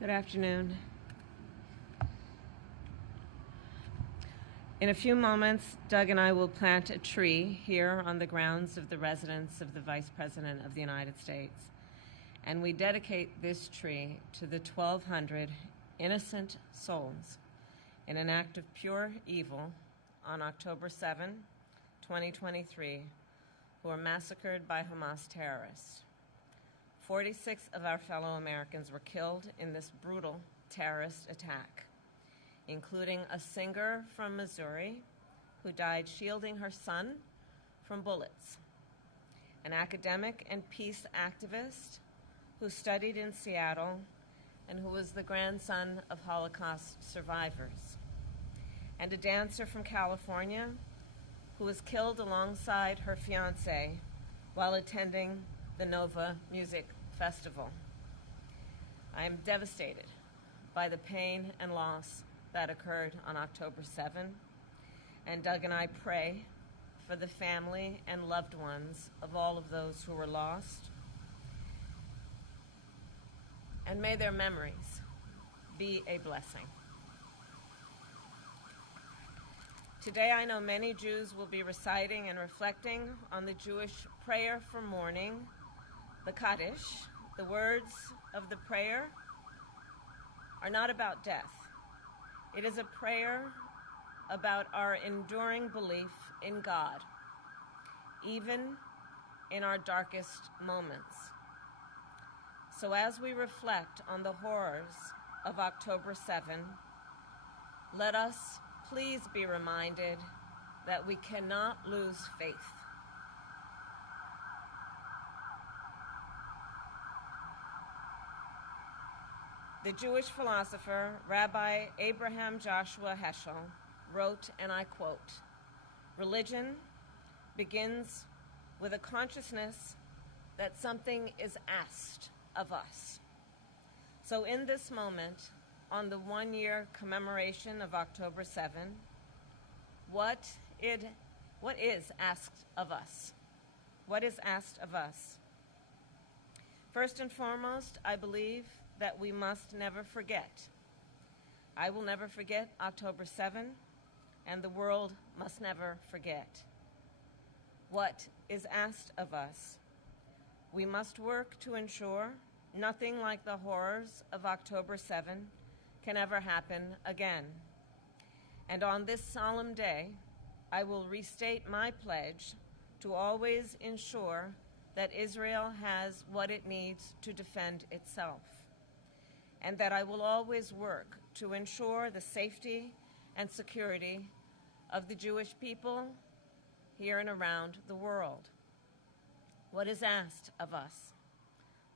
Good afternoon. In a few moments, Doug and I will plant a tree here on the grounds of the residence of the Vice President of the United States. And we dedicate this tree to the 1,200 innocent souls in an act of pure evil on October 7, 2023, who were massacred by Hamas terrorists. 46 of our fellow Americans were killed in this brutal terrorist attack, including a singer from Missouri who died shielding her son from bullets, an academic and peace activist who studied in Seattle and who was the grandson of Holocaust survivors, and a dancer from California who was killed alongside her fiancé while attending the Nova Music Festival. I am devastated by the pain and loss that occurred on October 7, and Doug and I pray for the family and loved ones of all of those who were lost, and may their memories be a blessing. Today, I know many Jews will be reciting and reflecting on the Jewish prayer for mourning, the Kaddish. The words of the prayer are not about death. It is a prayer about our enduring belief in God, even in our darkest moments. So as we reflect on the horrors of October 7, let us please be reminded that we cannot lose faith. The Jewish philosopher, Rabbi Abraham Joshua Heschel, wrote, and I quote, "Religion begins with a consciousness that something is asked of us." So in this moment, on the one-year commemoration of October 7, what is asked of us? What is asked of us? First and foremost, I believe that we must never forget. I will never forget October 7, and the world must never forget. What is asked of us? We must work to ensure nothing like the horrors of October 7 can ever happen again. And on this solemn day, I will restate my pledge to always ensure that Israel has what it needs to defend itself, and that I will always work to ensure the safety and security of the Jewish people here and around the world. What is asked of us?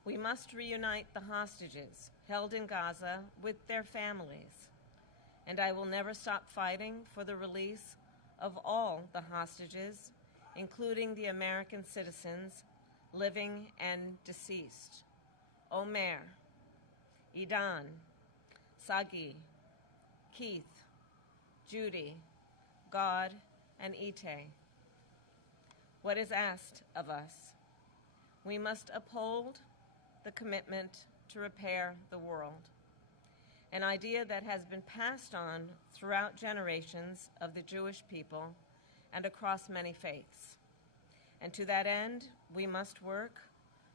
We must reunite the hostages held in Gaza with their families, and I will never stop fighting for the release of all the hostages, including the American citizens, living and deceased. Omer, Idan, Sagi, Keith, Judy, God, and Ite. What is asked of us? We must uphold the commitment to repair the world, an idea that has been passed on throughout generations of the Jewish people and across many faiths. And to that end, we must work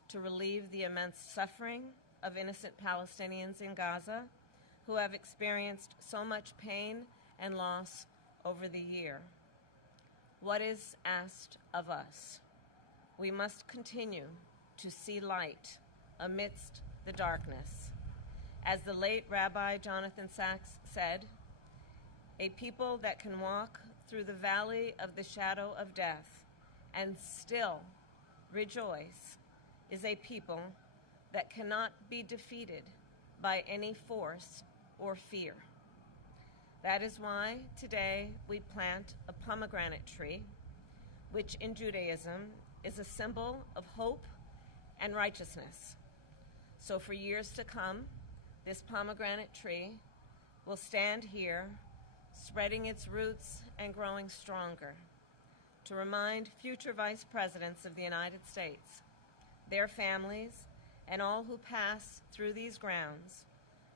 to relieve the immense suffering of innocent Palestinians in Gaza who have experienced so much pain and loss over the year. What is asked of us? We must continue to see light amidst the darkness. As the late Rabbi Jonathan Sacks said, "A people that can walk through the valley of the shadow of death and still rejoice is a people that cannot be defeated by any force or fear." That is why today we plant a pomegranate tree, which in Judaism is a symbol of hope and righteousness. So for years to come, this pomegranate tree will stand here, spreading its roots and growing stronger, to remind future vice presidents of the United States, their families, and all who pass through these grounds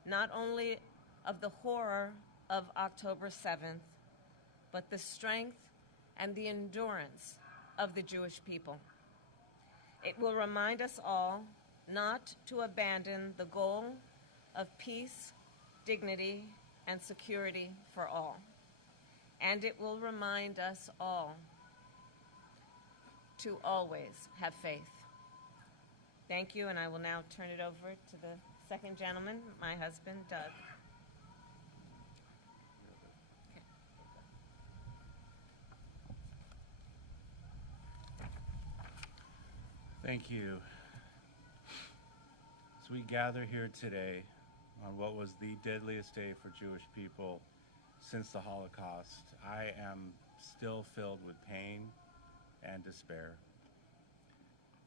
not only of the horror of October 7th, but the strength and the endurance of the Jewish people. It will remind us all not to abandon the goal of peace, dignity, and security for all. And it will remind us all to always have faith. Thank you, and I will now turn it over to the second gentleman, my husband, Doug. Thank you. As we gather here today on what was the deadliest day for Jewish people since the Holocaust, I am still filled with pain and despair.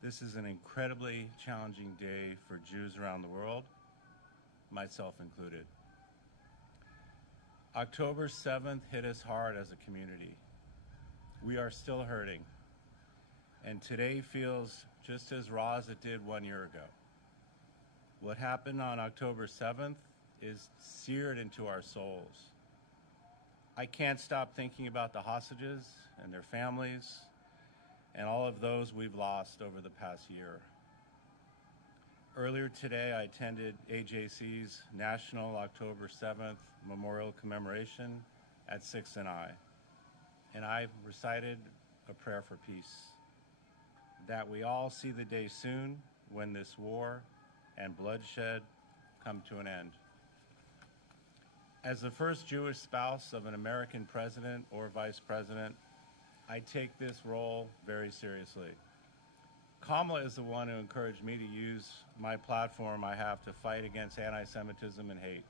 This is an incredibly challenging day for Jews around the world, myself included. October 7th hit us hard as a community. We are still hurting, and today feels just as raw as it did 1 year ago. What happened on October 7th is seared into our souls. I can't stop thinking about the hostages and their families and all of those we've lost over the past year. Earlier today, I attended AJC's National October 7th Memorial Commemoration at 6 and I recited a prayer for peace, that we all see the day soon when this war and bloodshed come to an end. As the first Jewish spouse of an American president or vice president, I take this role very seriously. Kamala is the one who encouraged me to use my platform I have to fight against anti-Semitism and hate.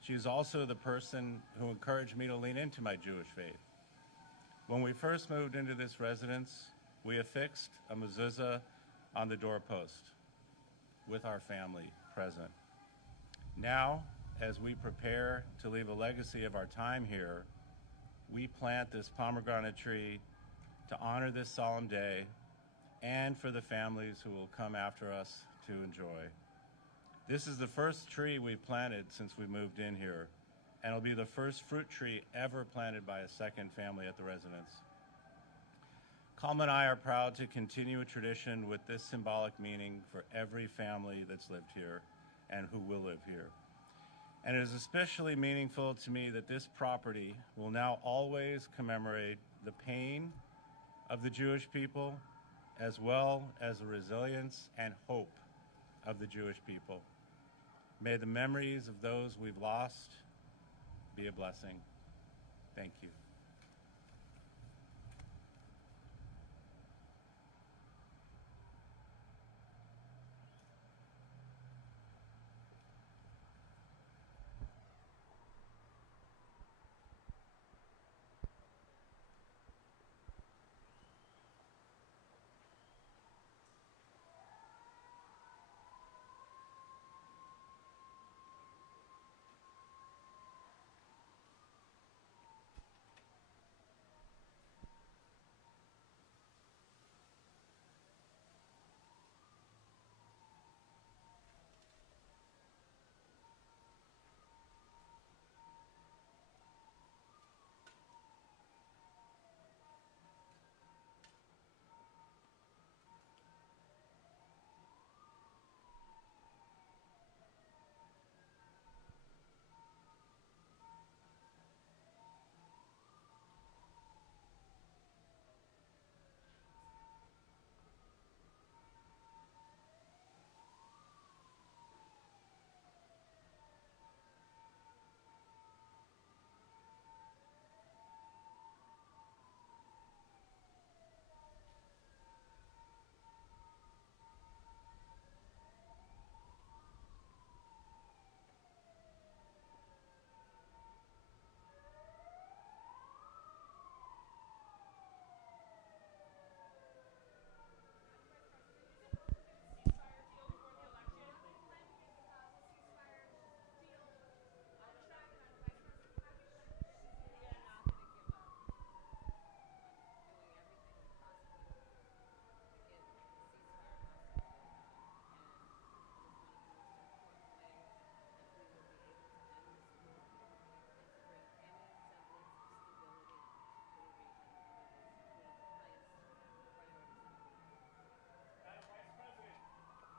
She is also the person who encouraged me to lean into my Jewish faith. When we first moved into this residence, we affixed a mezuzah on the doorpost with our family present. Now, as we prepare to leave a legacy of our time here, we plant this pomegranate tree to honor this solemn day and for the families who will come after us to enjoy. This is the first tree we've planted since we moved in here, and it'll be the first fruit tree ever planted by a second family at the residence. Kalma and I are proud to continue a tradition with this symbolic meaning for every family that's lived here and who will live here. And it is especially meaningful to me that this property will now always commemorate the pain of the Jewish people, as well as the resilience and hope of the Jewish people. May the memories of those we've lost be a blessing. Thank you.